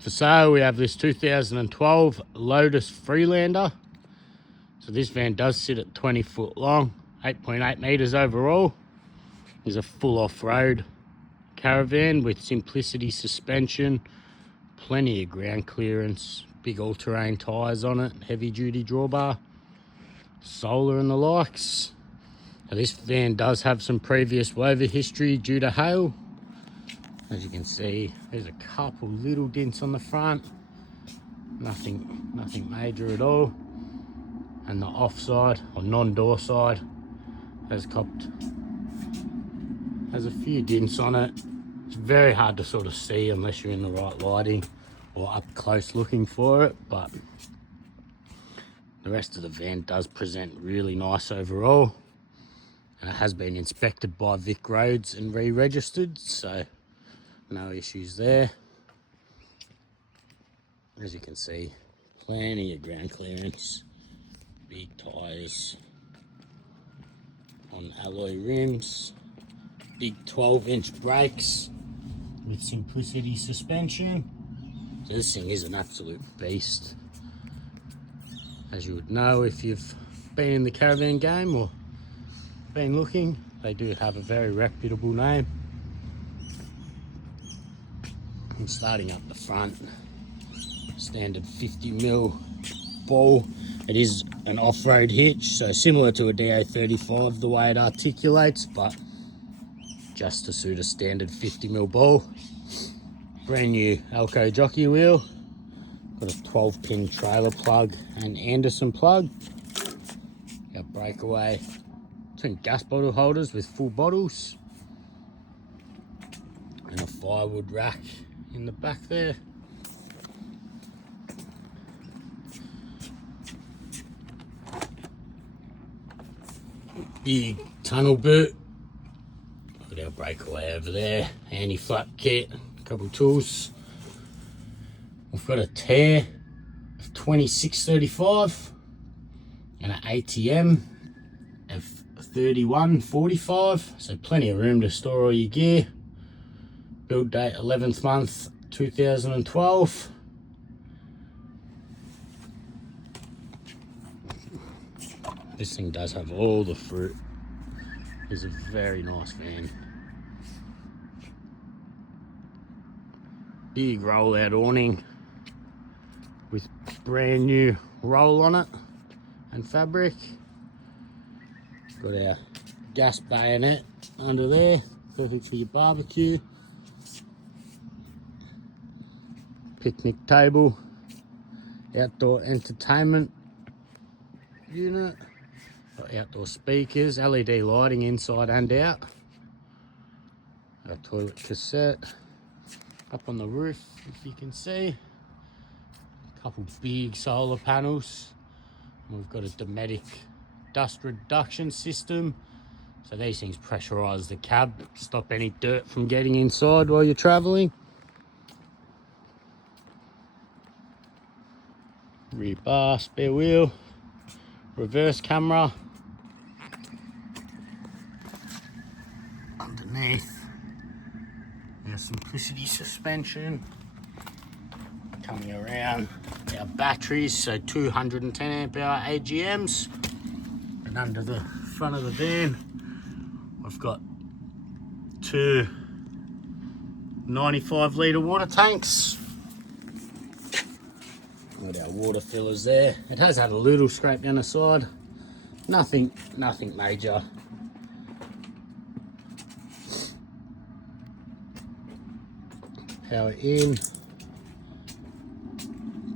For sale, we have this 2012 Lotus Freelander. So this van does sit at 20 foot long, 8.8 meters overall. Is a full off-road caravan with simplicity suspension, plenty of ground clearance, big all-terrain tyres on it, heavy duty drawbar, solar and the likes. Now this van does have some previous weather history due to hail. As you can see, there's a couple little dents on the front, nothing major at all. And the offside or non-door side has a few dents on it. It's very hard to sort of see unless you're in the right lighting or up close looking for it, but the rest of the van does present really nice overall, and it has been inspected by Vic Roads and re-registered, so no issues there. As you can see, plenty of ground clearance, big tyres on alloy rims, big 12-inch brakes with simplicity suspension. So this thing is an absolute beast. As you would know if you've been in the caravan game or been looking, they do have a very reputable name. And starting up the front, standard 50mm ball. It is an off-road hitch, so similar to a DA35 the way it articulates, but just to suit a standard 50mm ball. Brand new Elco jockey wheel. Got a 12-pin trailer plug and Anderson plug. Our breakaway twin gas bottle holders with full bottles. And a firewood rack in the back there. Big tunnel boot. Got our breakaway over there. Anti-flap kit, a couple tools. We've got a tear of 2635 and an ATM of 3145, so plenty of room to store all your gear. Build date 11th month 2012. This thing does have all the fruit. It's a very nice van. Big roll-out awning with brand new roll on it and fabric. Got our gas bayonet under there, perfect for your barbecue. Picnic table, outdoor entertainment unit, got outdoor speakers, LED lighting inside and out. Our toilet cassette up on the roof, if you can see. A couple big solar panels. We've got a Dometic dust reduction system, so these things pressurize the cab, stop any dirt from getting inside while you're traveling. Rear bar, spare wheel, reverse camera. Underneath, our simplicity suspension. Coming around, our batteries, so 210 amp hour AGMs. And under the front of the van, I've got two 95 litre water tanks. Got our water fillers there. It has had a little scrape down the side. Nothing major. Power in.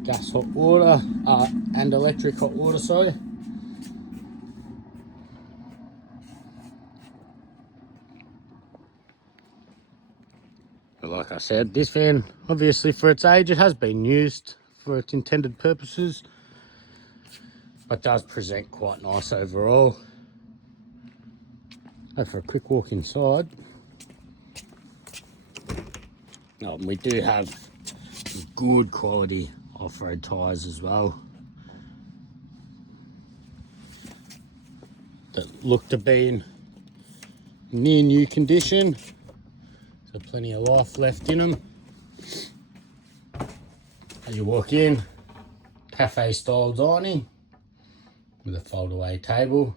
Gas hot water, and electric hot water, sorry. But like I said, this van, obviously for its age, it has been used for its intended purposes, but does present quite nice overall. Go for a quick walk inside. Oh, and we do have good quality off-road tyres as well that look to be in near new condition, so plenty of life left in them. As you walk in, cafe style dining with a fold away table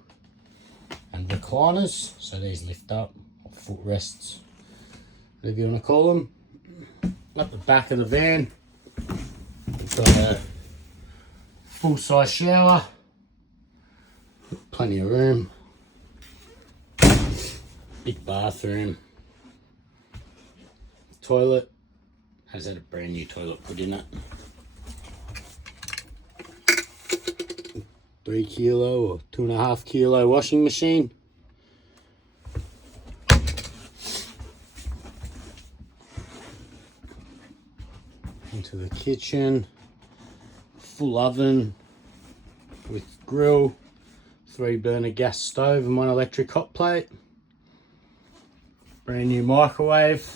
and recliners, so these lift up, or footrests, whatever you want to call them. At the back of the van, we've got a full size shower, plenty of room, big bathroom, toilet, has had a brand new toilet put in it. 3 kilo or 2.5 kilo washing machine. Into the kitchen, full oven with grill, 3 burner gas stove and 1 electric hot plate. Brand new microwave.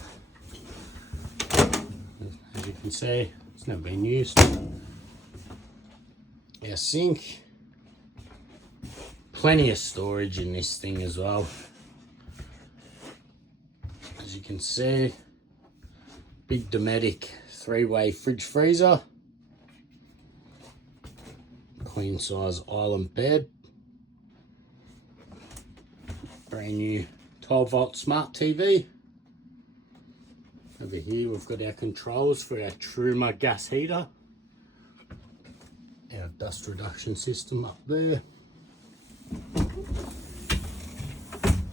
As you can see, it's never been used. Our sink. Plenty of storage in this thing as well. As you can see, big Dometic 3-way fridge freezer. Queen size island bed. Brand new 12-volt smart TV. Over here we've got our controls for our Truma gas heater. Our dust reduction system up there.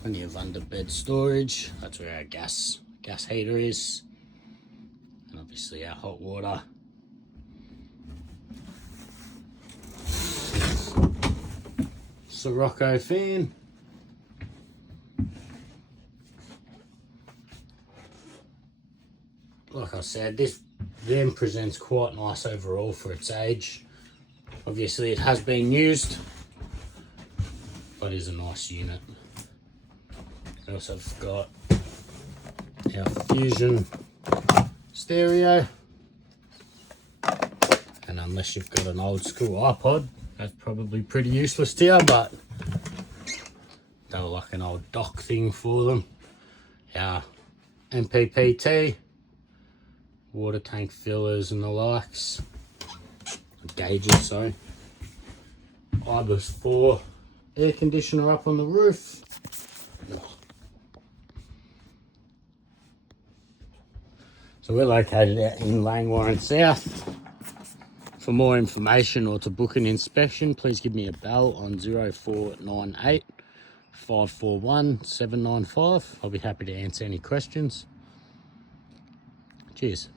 Plenty of under bed storage. That's where our gas heater is. And obviously our hot water. Sirocco fan. Like I said, this van presents quite nice overall for its age. Obviously it has been used, but is a nice unit. We also have got our Fusion stereo, and unless you've got an old school iPod, that's probably pretty useless to you, but they were like an old dock thing for them. Our MPPT, water tank fillers and the likes, gauges, sorry. Ibis 4 air conditioner up on the roof. So we're located out in Langwarrin South. For more information or to book an inspection, please give me a bell on 0498 541 795. I'll be happy to answer any questions. Cheers.